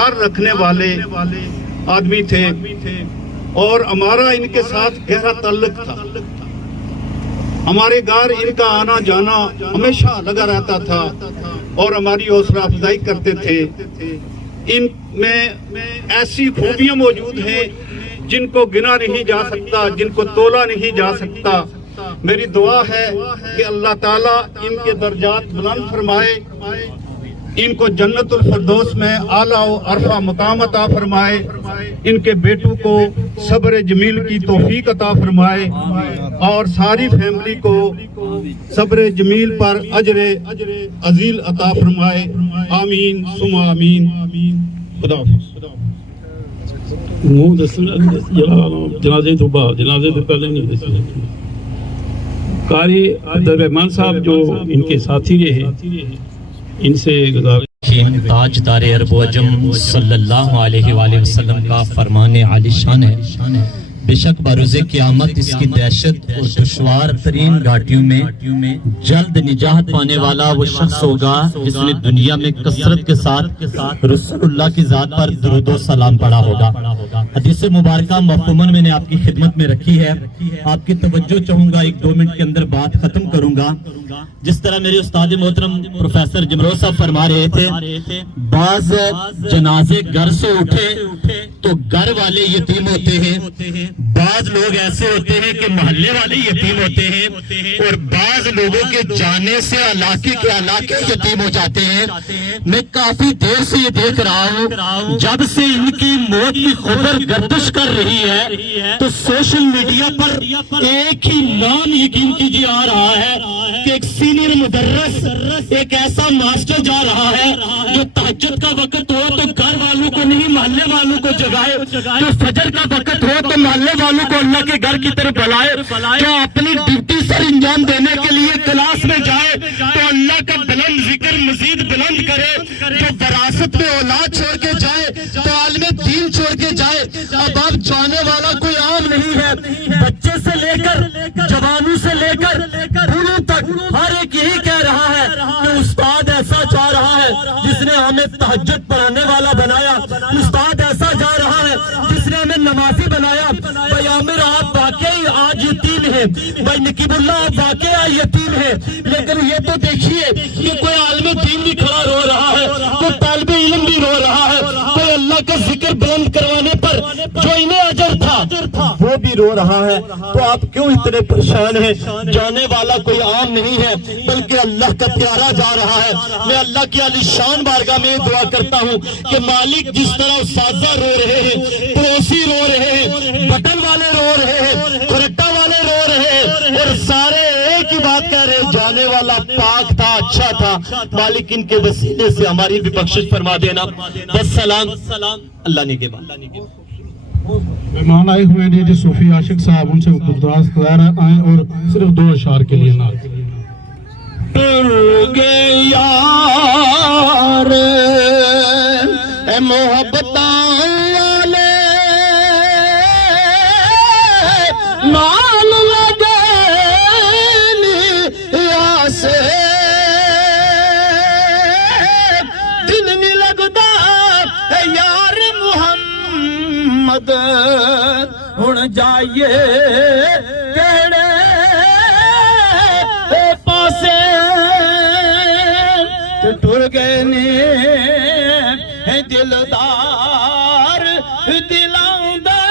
پیار رکھنے والے آدمی تھے اور ہمارا ان کے ساتھ گہرا تعلق تھا. ہمارے گھر ان کا آنا جانا ہمیشہ لگا رہتا تھا اور ہماری حوصلہ افزائی کرتے تھے. ان میں ایسی خوبیاں موجود ہیں جن کو گنا نہیں جا سکتا, جن کو تولا نہیں جا سکتا. میری دعا ہے کہ اللہ تعالیٰ ان کے درجات بلند فرمائے, ان کو جنت الفردوس میں اعلیٰ و عرفہ مقام عطا فرمائے, ان کے بیٹوں کو صبر جمیل کی توفیق عطا فرمائے اور ساری فیملی کو صبر جمیل پر اجر عظیل عطا فرمائے. آمین ثم آمین. خدا حافظ. جنازے تو بعد, جنازے تو پہلے نہیں دسنا. قاری عبدالرحمان صاحب جو ان کے ساتھی رہے, ان سے گزارش. تاجدار عرب و عجم صلی اللہ علیہ وآلہ وسلم کا فرمان عالی شان ہے. بے شک بروز قیامت اس کی دہشت اور دشوار ترین گھاٹیوں میں جلد نجات پانے والا وہ شخص ہوگا جس نے دنیا میں کثرت کے ساتھ رسول اللہ کی ذات پر درود و سلام پڑھا ہوگا. حدیث مبارکہ مفہوماً میں نے آپ کی خدمت میں رکھی ہے. آپ کی توجہ چاہوں گا, 1-2 منٹ کے اندر بات ختم کروں گا. جس طرح میرے استاد محترم پروفیسر جمرو صاحب فرما رہے تھے, بعض جنازے گھر سے اٹھے تو گھر والے یتیم ہوتے ہیں, بعض لوگ ایسے ہوتے ہیں کہ محلے والے یتیم ہوتے ہیں, اور بعض لوگوں کے جانے سے علاقے کے علاقے یتیم ہو جاتے ہیں. میں کافی دیر سے یہ دیکھ رہا ہوں, جب سے ان کی موت کی خبر گردش کر رہی ہے تو سوشل میڈیا پر ایک ہی نام یقین کیجیے آ رہا ہے کہ ایک سینئر مدرس, ایک ایسا ماسٹر جا رہا ہے جو تہجد کا وقت ہو تو گھر والوں کو نہیں محلے والوں کو جگائے, جو فجر کا وقت ہو تو محلے والوں کو اللہ کے گھر کی طرف بلائے, جو اپنی ڈیوٹی سر انجام دینے کے لیے کلاس میں جائے تو اللہ کا بلند ذکر مزید بلند کرے, جو وراثت میں اولاد چھوڑ کے جائے تو عالم دین چھوڑ کے جائے. اب آپ جانے والا کوئی عام نہیں ہے, بچے سے لے کر جوانوں سے لے کر بوڑھوں تک ہر ایک یہی کہہ رہا ہے کہ استاد ایسا جا رہا ہے جس نے ہمیں تہجد پڑھانے والا بنایا, استاد ایسا جا رہا ہے جس نے ہمیں نمازی بنایا. بھائی عامر آپ واقعی آج یتیم ہیں, بھائی نقیب اللہ آپ واقعی یتیم ہیں, لیکن یہ تو دیکھیے کہ کوئی عالم دین بھی کھڑا رو رہا ہے, کوئی طالب علم بھی رو رہا ہے, کوئی اللہ کا ذکر بلند کروانے پر جو انہیں اجر تھا وہ بھی رو رہا ہے. تو آپ کیوں اتنے پریشان ہیں؟ جانے والا کوئی عام نہیں ہے بلکہ اللہ کا پیارا جا رہا ہے. میں اللہ کی عالی شان بارگاہ میں دعا کرتا ہوں کہ مالک جس طرح اساتذہ رو رہے ہیں, پڑوسی رو رہے ہیں, بٹن والے رو رہے ہیں, کورٹا والے رو رہے ہیں, اور سارے ایک ہی بات کہہ رہے ہیں جانے والا پاک تھا, اچھا تھا. مالک ان کے وسیلے سے ہماری بھی بخشش فرما دینا. بس سلام اللہ نے کے بعد. مہمان آئے ہوئے ہیں جی صوفی عاشق صاحب, ان سے درخواست آئیں اور صرف 2 اشعار کے لیے نعت. ٹر گئے یار اے محبتاں والے نال لگے نیاسے, دل نہیں لگدا اے یار محمد ہن جائیے کہڑے پاسے, ٹر گئے نے دلدار دلاؤں دے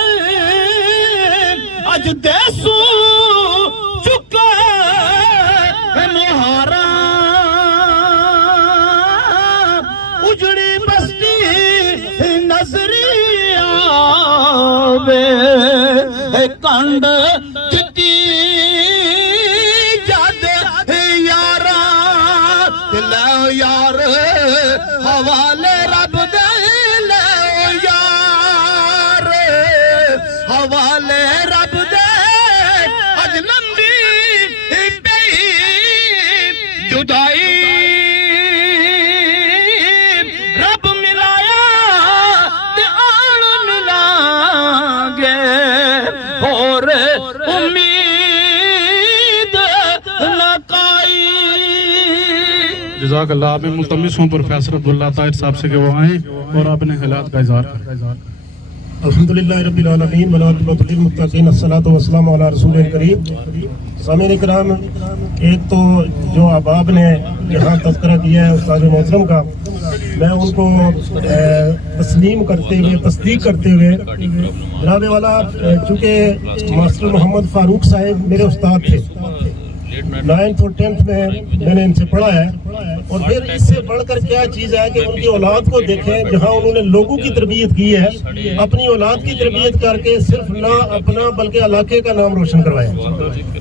اج دیسو چکا مہارا, اجڑی بستی نظری آوے کنڈ جتی جد یارا, لو یار حوالے رب دے, لو یار حوالے رب دے, اج لمبی پئی جدائی رب ملایا تے آن ملانگے, اور امید لکائی. جزاک اللہ. میں ملتمس ہوں پروفیسر عبداللہ طاہر صاحب سے کہ وہ آئیں اور اپنے خیالات کا اظہار کریں. الحمدللہ رب العالمین والعاقبۃ للمتقین الصلاۃ والسلام علی رسول کریم. سامعین کرام، ایک تو جو احباب نے یہاں تذکرہ کیا ہے استاد محترم کا، میں ان کو تسلیم کرتے ہوئے، تصدیق کرتے ہوئے، جناب والا چونکہ ماسٹر محمد فاروق صاحب میرے استاد تھے، 9th اور 10th میں نے ان سے پڑھا ہے. اور پھر اس سے بڑھ کر کیا چیز ہے کہ ان کی اولاد کو دیکھیں، جہاں انہوں نے لوگوں کی تربیت کی ہے، اپنی اولاد کی تربیت کر کے صرف نہ اپنا بلکہ علاقے کا نام روشن کروایا.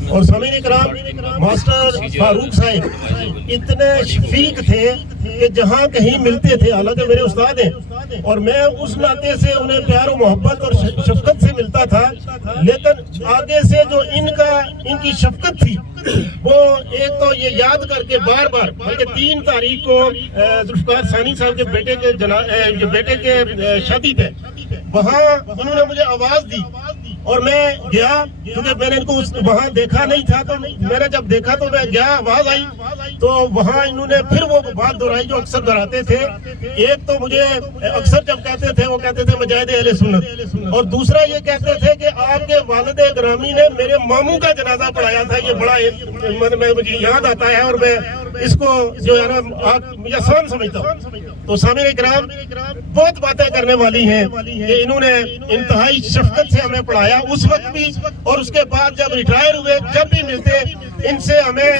اور سامعین اکرام، ماسٹر فاروق صاحب اتنے شفیق تھے کہ جہاں کہیں ملتے تھے، حالانکہ میرے استاد ہیں اور میں اس ناطے سے انہیں پیار و محبت اور شفقت سے ملتا تھا، لیکن آگے سے جو ان کی شفقت تھی وہ ایک تو یہ یاد کر کے بار بار، بلکہ 3 تاریخ کو ذوالفقار ثانی صاحب کے بیٹے کے شادی پہ وہاں انہوں نے مجھے آواز دی اور میں گیا، کیونکہ میں نے ان کو وہاں دیکھا نہیں تھا، تو میں نے جب دیکھا تو میں گیا، آواز آئی تو وہاں انہوں نے پھر وہ بات دہرائی جو اکثر دہراتے تھے. ایک تو مجھے اکثر جب کہتے تھے، وہ کہتے تھے مجاہد اہل سنت، اور دوسرا یہ کہتے تھے کہ آپ کے والد گرامی نے میرے ماموں کا جنازہ پڑھایا تھا. یہ بڑا مجھے یاد آتا ہے اور میں اس کو جو ہے نا آسان سمجھتا ہوں. تو سامعین اکرام، بہت باتیں کرنے والی ہیں کہ انہوں نے انتہائی شفقت سے ہمیں پڑھایا اس وقت بھی، اور اس کے بعد جب ریٹائر ہوئے جب بھی ملتے ان سے ہمیں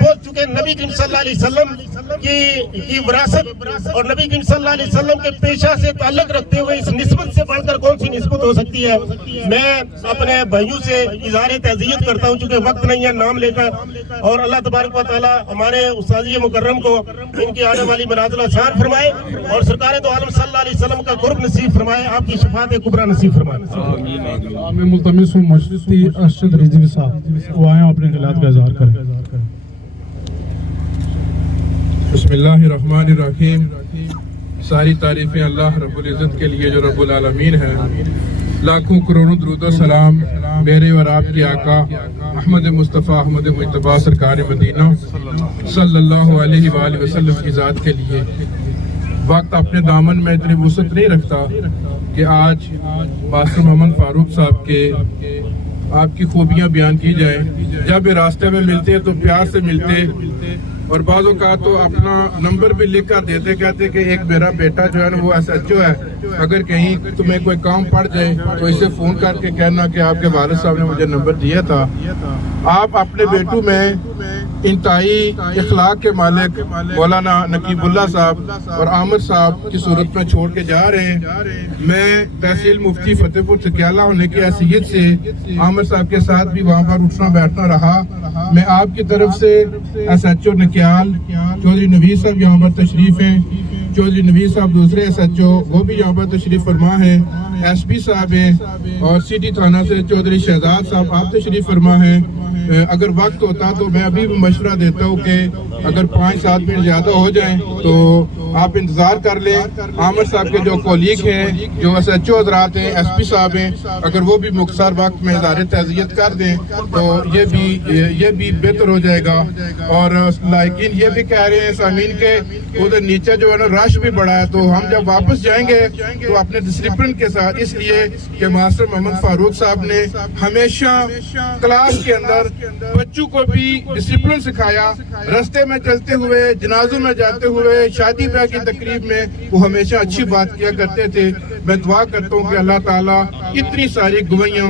بہت، چونکہ نبی کریم صلی اللہ علیہ وسلم کی وراثت اور نبی کریم صلی اللہ علیہ وسلم کے پیشہ سے تعلق رکھتے ہوئے اس نسبت سے بڑھ کر کون سی نسبت ہو سکتی ہے. میں اپنے بھائیوں سے اظہار تعزیت کرتا ہوں، چونکہ وقت نہیں ہے نام لے کر، اور اللہ تبارک و تعالی ہمارے استاذ مکرم کو ان کی آنے والی منازل آسان فرمائے اور سرکار دو عالم صلی اللہ علیہ وسلم کا قرب نصیب فرمائے، آپ کی شفاعت کبریٰ نصیب فرمائے. میں ملتمس ہوں مفتی ارشد رضوی صاحب، وہ آئیں اپنے خیالات کا اظہار کریں. بسم اللہ الرحمن الرحیم. ساری تعریفیں اللہ رب العزت کے لیے جو رب العالمین ہے. لاکھوں کروڑوں درود و سلام میرے اور آپ کے آقا احمد مصطفیٰ احمد مجتبیٰ سرکار مدینہ صلی اللہ علیہ وآلہ وسلم کی ذات کے لیے. وقت اپنے دامن میں اتنی وسعت نہیں رکھتا کہ آج ماسٹر محمد فاروق صاحب کے آپ کی خوبیاں بیان کی جائیں. جب راستے میں ملتے ہیں تو پیار سے ملتے، اور بعض اوقات تو اپنا نمبر بھی لکھ کر دیتے، کہتے کہ ایک میرا بیٹا جو ہے نا وہ SHO ہے، اگر کہیں تمہیں کوئی کام پڑ جائے تو اسے فون کر کے کہنا کہ آپ کے والد صاحب نے مجھے نمبر دیا تھا. آپ اپنے بیٹوں میں انتہائی اخلاق کے مالک مولانا نقیب اللہ صاحب اور عامر صاحب کی صورت میں چھوڑ کے جا رہے ہیں. میں تحصیل مفتی فتح پور چکیالہ ہونے کی حیثیت سے عامر صاحب کے ساتھ بھی وہاں پر اٹھنا بیٹھنا رہا. میں آپ کی طرف سے SHO نکیال چودھری نوید صاحب یہاں پر تشریف ہیں، چودھری نوید صاحب دوسرے SHO وہ بھی یہاں پر تشریف فرما ہیں، SP صاحب ہیں، اور سٹی تھانہ سے چودھری شہزاد صاحب آپ تشریف فرما ہیں. اگر وقت ہوتا تو میں ابھی بھی مشورہ دیتا ہوں کہ اگر 5-7 منٹ زیادہ ہو جائیں تو آپ انتظار کر لیں. عامر صاحب کے جو کولیگ ہیں، جو SHO حضرات ہیں، SP صاحب ہیں، اگر وہ بھی مختصر وقت میں اظہار تعزیت کر دیں تو یہ بھی بہتر ہو جائے گا. اور لائقین یہ بھی کہہ رہے ہیں سامعین کے ادھر نیچے جو ہے نا رش بھی بڑا ہے، تو ہم جب واپس جائیں گے تو اپنے ڈسپلن کے ساتھ، اس لیے کہ ماسٹر محمد فاروق صاحب نے ہمیشہ کلاس کے اندر بچوں کو بھی ڈسپلن سکھایا. رستے میں چلتے ہوئے، جنازوں میں جاتے ہوئے، شادی بیاہ کی تقریب میں وہ ہمیشہ اچھی بات کیا کرتے تھے. میں دعا کرتا ہوں کہ اللہ تعالیٰ اتنی ساری گوئیاں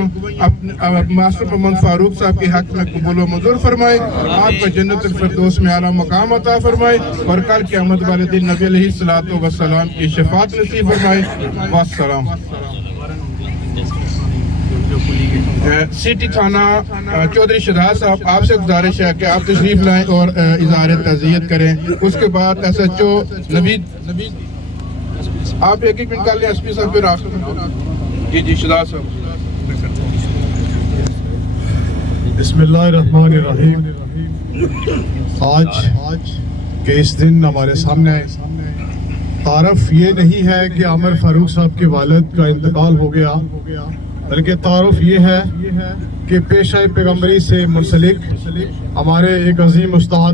ماسٹر محمد فاروق صاحب کے حق میں قبول و منظور فرمائے، آپ کو جنت الفردوس میں اعلیٰ مقام عطا فرمائے، اور کل قیامت والے دن نبی علیہ الصلوۃ والسلام کی شفاعت نصیب فرمائے. والسلام. سٹی تھانہ چودھری شہزاد صاحب، آپ سے گزارش ہے کہ آپ تشریف لائیں اور اظہار تعزیت کریں. اس کے بعد SHO نوید آپ ایک منٹ کر لیں. SP صاحب پھر آپ جی شہزاد صاحب. بسم اللہ الرحمن الرحیم. آج کے اس دن ہمارے سامنے تعارف یہ نہیں ہے کہ عامر فاروق صاحب کے والد کا انتقال ہو گیا، بلکہ تعارف یہ ہے کہ پیشہ پیغمبری سے منسلک ہمارے ایک عظیم استاد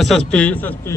SSP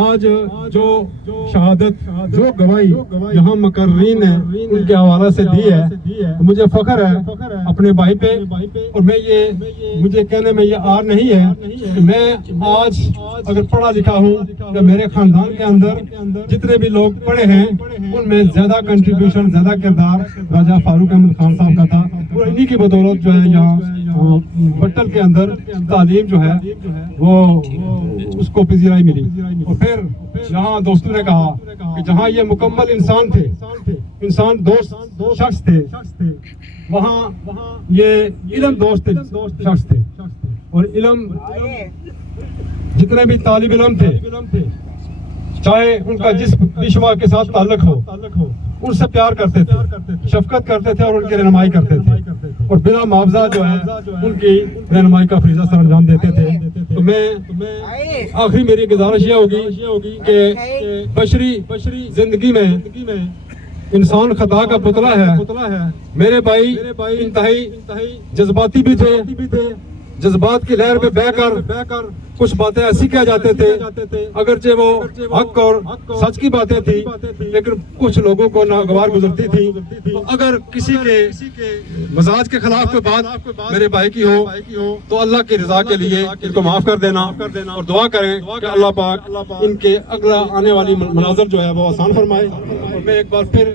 آج جو شہادت جو گواہی یہاں مقررین نے ان کے حوالے سے دی ہے تو مجھے فخر ہے اپنے بھائی پہ، اور مجھے کہنے میں یہ آر نہیں ہے کہ میں آج اگر پڑھا لکھا ہوں کہ میرے خاندان کے اندر جتنے بھی لوگ پڑھے ہیں ان میں زیادہ کنٹریبیوشن، زیادہ کردار راجہ فاروق احمد خان صاحب کا تھا، اور انہی کی بدولت جو ہے یہاں بٹل کے اندر تعلیم جو ہے وہ اس کو پذیرائی ملی۔ اور پھر جہاں دوستوں نے کہا کہ جہاں یہ مکمل انسان تھے، انسان دوست شخص تھے، وہاں یہ علم دوست شخص تھے، اور علم جتنے بھی طالب علم تھے چاہے ان کا جس پیشوا کے ساتھ تعلق ہو ان سے پیار کرتے تھے، شفقت کرتے تھے اور ان کی رہنمائی کرتے تھے، اور بلا معاوضہ جو ہے ان کی رہنمائی کا فریضہ سر انجام دیتے تھے۔ تو میں آخری میری گزارش یہ ہوگی کہ بشری زندگی میں انسان خطا کا پتلا ہے۔ میرے بھائی انتہائی جذباتی بھی تھے، جذبات کی لہر میں بہ کر کچھ باتیں ایسی کہہ جاتے تھے اگرچہ وہ حق اور سچ کی باتیں تھی، لیکن کچھ لوگوں کو ناگوار گزرتی تھی۔ تو اگر کسی کے مزاج کے خلاف کوئی بات میرے بھائی کی ہو تو اللہ کی رضا کے لیے ان کو معاف کر دینا، اور دعا کریں کہ اللہ پاک ان کے اگلا آنے والی مناظر جو ہے وہ آسان فرمائے۔ اور میں ایک بار پھر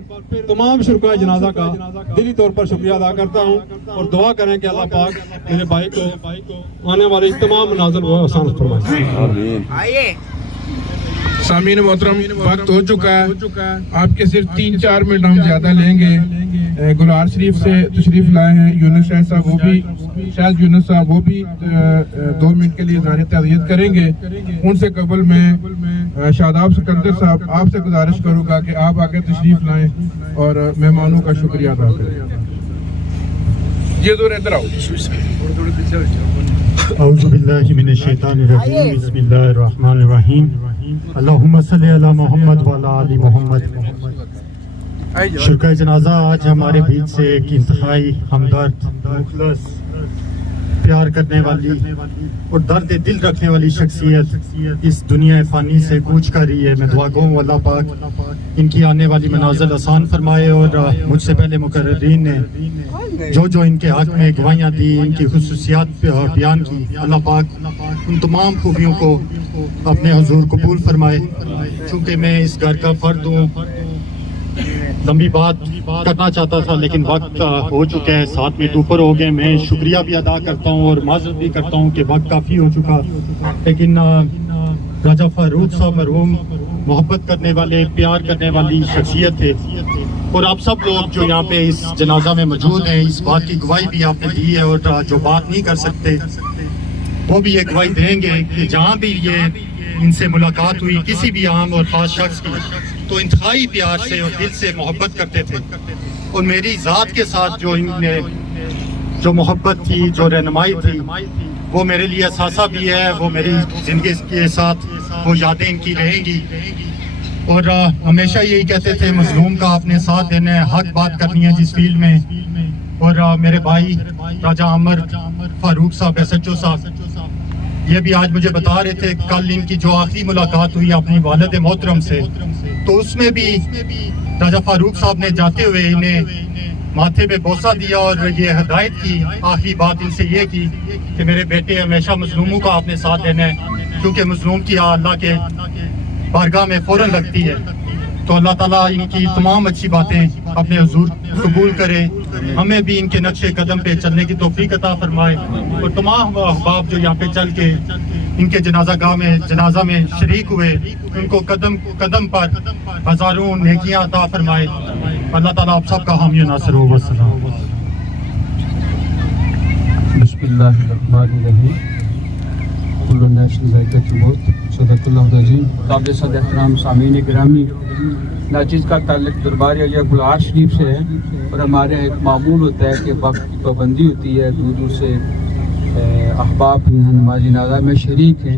تمام شرکائے جنازہ کا دلی طور پر شکریہ ادا کرتا ہوں، اور دعا کریں کہ اللہ پاک میرے بھائی کو آنے والے تمام مناظر وہ آسان فرمائے۔ سامعین محترم، وقت ہو چکا ہے، آپ کے صرف 3-4 منٹ ہم زیادہ لیں گے۔ گلہار شریف سے تشریف لائے ہیں یونس شاہ صاحب، شاید یونس صاحب وہ بھی 2 منٹ کے لیے اظہار تعزیت کریں گے۔ ان سے قبل میں شاداب سکندر صاحب آپ سے گزارش کروں گا کہ آپ آگے تشریف لائیں اور مہمانوں کا شکریہ ادا کریں۔ یہ دور ادھر آؤ۔ اعوذ باللہ من الشیطان الرجیم، بسم اللہ الرحمن الرحیم، اللہم صلی علی محمد وعلی آل محمد۔ شرکائے جنازہ آج ہمارے بیچ سے ایک انتہائی ہمدرد، مخلص، پیار کرنے والی اور درد دل رکھنے والی شخصیت اس دنیا فانی سے کوچ کر رہی ہے۔ میں دعا گو ہوں اللہ پاک ان کی آنے والی منازل آسان فرمائے، اور مجھ سے پہلے مقررین نے جو ان کے حق میں گواہیاں دی، ان کی خصوصیات بیان کی، اللہ پاک ان تمام خوبیوں کو اپنے حضور قبول فرمائے۔ چونکہ میں اس گھر کا فرد ہوں، لمبی بات کرنا چاہتا تھا لیکن وقت ہو چکا ہے، 7 منٹ اوپر ہو گئے۔ میں شکریہ بھی ادا کرتا ہوں اور معذرت بھی کرتا ہوں کہ وقت کافی ہو چکا، لیکن راجہ فاروق صاحب مرحوم محبت کرنے والے، پیار کرنے والی شخصیت تھے، اور آپ سب لوگ جو یہاں پہ اس جنازہ میں موجود ہیں اس بات کی گواہی بھی آپ نے دی ہے، اور جو بات نہیں کر سکتے وہ بھی یہ گواہی دیں گے کہ جہاں بھی ان سے ملاقات ہوئی کسی بھی عام اور خاص شخص کی تو انتہائی پیار سے اور دل سے محبت کرتے تھے، اور میری ذات کے ساتھ جو ان نے جو محبت تھی، جو رہنمائی تھی، وہ میرے لیے اثاثہ بھی ہے، وہ میری زندگی کے ساتھ وہ یادیں ان کی رہیں گی۔ اور ہمیشہ یہی کہتے تھے مظلوم کا اپنے ساتھ دینا ہے، حق بات کرنی ہے جس فیلڈ میں۔ اور میرے بھائی راجہ عمر فاروق صاحب SHO صاحب یہ بھی آج مجھے بتا رہے تھے کل ان کی جو آخری ملاقات ہوئی اپنی والد محترم سے، تو اس میں بھی راجہ فاروق صاحب نے جاتے ہوئے انہیں ماتھے پہ بوسہ دیا اور یہ ہدایت کی، آخری بات ان سے یہ کی کہ میرے بیٹے ہمیشہ مظلوموں کا اپنے ساتھ دینا ہے، کیونکہ مظلوم کی اللہ کے بارگاہ میں فوراً لگتی ہے۔ تو اللہ تعالیٰ ان کی تمام اچھی باتیں اپنے حضور قبول کرے، ہمیں بھی ان کے نقش قدم پہ چلنے کی توفیق عطا فرمائے، اور تمام احباب جو یہاں پہ چل کے ان کے جنازہ میں شریک ہوئے ان کو قدم قدم پر ہزاروں نیکیاں عطا فرمائے۔ اللہ تعالیٰ آپ سب کا حامی و ناصر ہو۔ والسلام۔ بسم اللہ الرحمن الرحیم، کل نفس ذائقۃ الموت، صدق اللہ العظیم۔ قابل صد احترام سامعین گرامی، ناچیز کا تعلق دربار یا گلہار شریف سے ہے، اور ہمارے ایک معمول ہوتا ہے کہ وقت کی پابندی ہوتی ہے، دور دور سے احباب یہاں نماز جنازہ میں شریک ہیں۔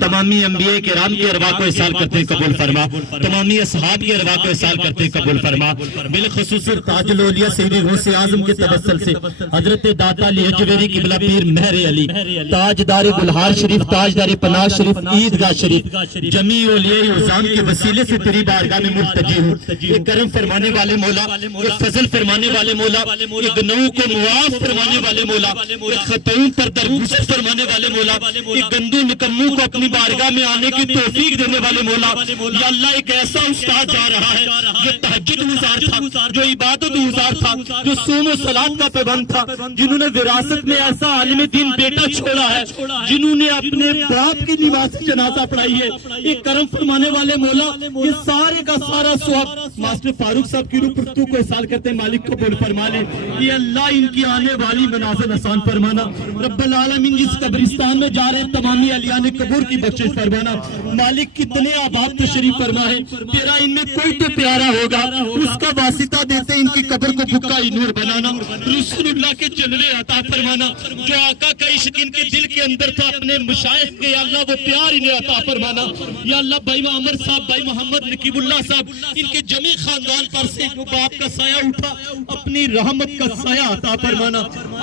تمامی انبیاء کرام کی ارواح کو احسان کرتے ہیں قبول فرما, تمامی اصحاب کی ارواح کو احسان کرتے ہیں قبول فرما, بالخصوص تاج الاولیاء سیدی غوث اعظم کے توسل سے حضرت داتا علی حجویری قبلہ پیر مہر علی, تاجدار گلہار شریف, تاجدار پناہ شریف, عیدگاہ شریف, جمیع اولیاء اعظام کے وسیلے سے تیری بارگاہ میں ملتجی ہوں. ایک کرم فرمانے والے مولا, ایک فضل فرمانے والے مولا, ایک گناہوں کو معاف فرمانے والے مولا, ایک خطاؤں پر درگزر فرمانے والے مولا, ایک گندوں نکموں کو اپنی بارگاہ میں آنے کی توفیق دینے والے مولا. یا اللہ ایک ایسا استاد جا رہا ہے جو تہجد گزار تھا, جو عبادت گزار تھا, جو صوم و صلاۃ کا پابند تھا, جنہوں نے وراثت میں ایسا عالم دین بیٹا چھوڑا ہے, جنہوں نے اپنے باپ کی نماز جنازہ پڑھائی ہے. ایک کرم فرمانے والے مولا, یہ سارے کا سارا ثواب ماسٹر فاروق صاحب کی روح پر تو کو احسان کرتے ہیں, مالک کو قبول فرما لے. یہ اللہ ان کی آنے والی منازل آسان فرمانا. رب العالمین جس قبرستان میں جا رہے ہیں تمامی الیان قبور کی بخشش فرمانا. مالک کتنے آباد تشریف فرما ہے, تیرا ان میں کوئی تو پیارا ہوگا, اس کا واسطہ دیتے ان کی قبر کو بھکا نور بنانا. رسول اللہ کے جلوے عطا فرمانا, جو آقا کا عشق ان کے دل کے اندر تھا اپنے مشائخ کے, یا اللہ وہ پیار انہیں عطا فرمانا. یا اللہ بھائی عمر صاحب, بھائی محمد نقیب اللہ صاحب, ان کے جميع خاندان پر سے جو باپ کا سایہ اٹھا اپنی رحمت کا سایہ عطا فرمانا.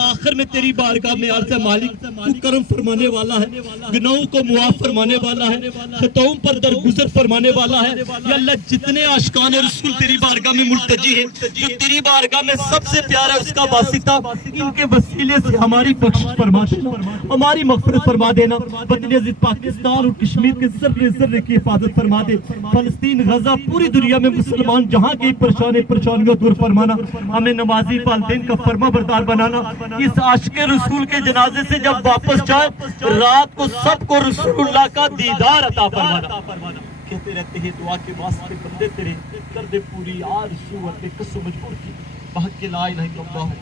آخر میں تیری بارگاہ میں عرض ہے مالک, تو کرم فرمانے والا ہے, گناہوں کو معاف فرمانے والا ہے, خطاؤں پر درگزر فرمانے والا ہے. یا اللہ جتنے عاشقان رسول تیری بارگاہ میں ملتجی ہیں, جو تیری بارگاہ میں سب سے پیارا ہے اس کا واسطہ ان کے وسیلے سے ہماری بخشش فرما دینا, ہماری مغفرت فرما دینا. وطن عزیز پاکستان اور کشمیر کے ذرے ذرے کی حفاظت فرما دے. فلسطین, غزہ, پوری دنیا میں مسلمان جہاں کی پریشانیوں دور فرمانا. ہمیں نمازی والدین کا فرما بردار بنانا. اس عاشق رسول کے جنازے سے جب واپس جائے رات کو سب کو رسول اللہ کا دیدار عطا فرمانا. کہتے رہتے ہیں دعا کے واسطے بندے تیرے کر دے پوری آرزو اپنے قسم مجبور کی. بحق لا الہ الا اللہ